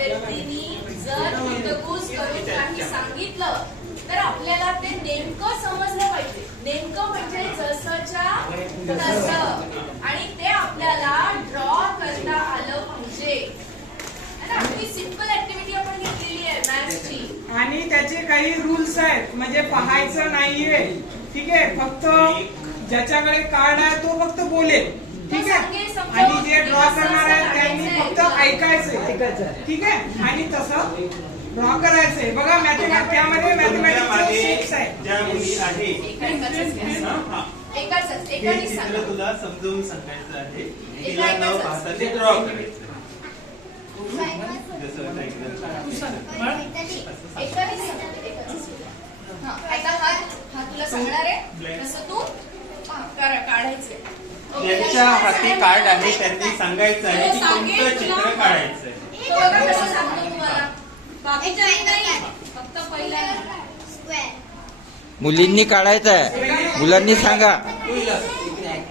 व्यक्तीने जर हितगुज करून काही सांगितलं तर आपल्याला ते नेमकं समजलं पाहिजे. नेमकं म्हणजे जसंच्या तसं, आणि ते आपल्याला ड्रॉ करता आलं पाहिजे. ही सिंपल ऍक्टिव्हिटी आपण घेतलेली आहे मॅथ्सची. आणि त्याचे काही रूल्स आहेत, म्हणजे पाहायचं नाहीये, ठीक आहे. फक्त ज्याच्याकडे कार्ड आहे तो फक्त बोलेल, ठीक आहे. आणि जे ड्रॉ करणार आहे त्यांनी फक्त ऐकायचंय, ठीक आहे. आणि तसं ड्रॉ करायचंय. बघा मॅथमॅटिक्स, त्यामध्ये मॅथमॅटिक्स आहे. ज्या मुली आहे एकाने चित्र तुला समजावून सांगायचं आहे. तिला न पाहता ते ड्रॉ करायचं. हा तुला सांगणार आहे तसं तू काढायचंय. ज्यांच्या हाती कार्ड आहे त्यांनी सांगायचं आहे की कोणतं चित्र काढायचंय. कसं सांगतो तुम्हाला, बाकीच्या नाही, फक्त पहिला मुलींनी काढायचं आहे, मुलांनी सांगा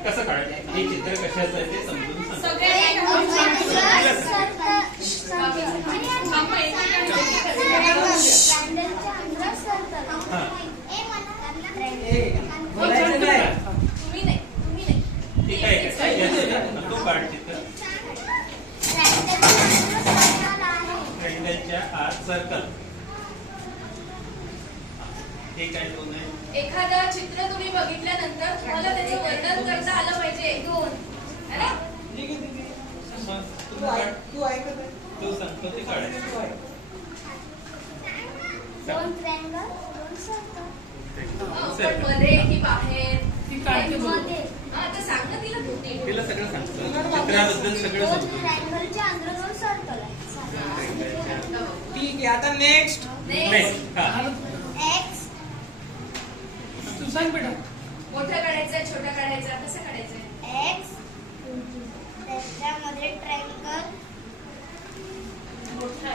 कसं काढायचं, हे चित्र कशाचं आहे ते समजून सांग. ठीक आहे, तो काढ चित्र. ट्रायंगलच्या आत सर्कल. हे काय दोन आहे. एखादं चित्र तुम्ही बघितल्यानंतर तुम्हाला त्याचं वर्णन करता आलं पाहिजे. है ना? तो सांगतो ते काढायचं. पण मध्ये की बाहेर आता सांग ना तिला तिला सगळं सांगतो, चित्राबद्दल सगळं सांगतो. ठीक आहे. आता नेक्स्ट तू सांग बेटा. मोठं काढायचं, छोटं काढायचं, कसं काढायचं? एक्स त्याच्यामध्ये ट्रायंगल मोठा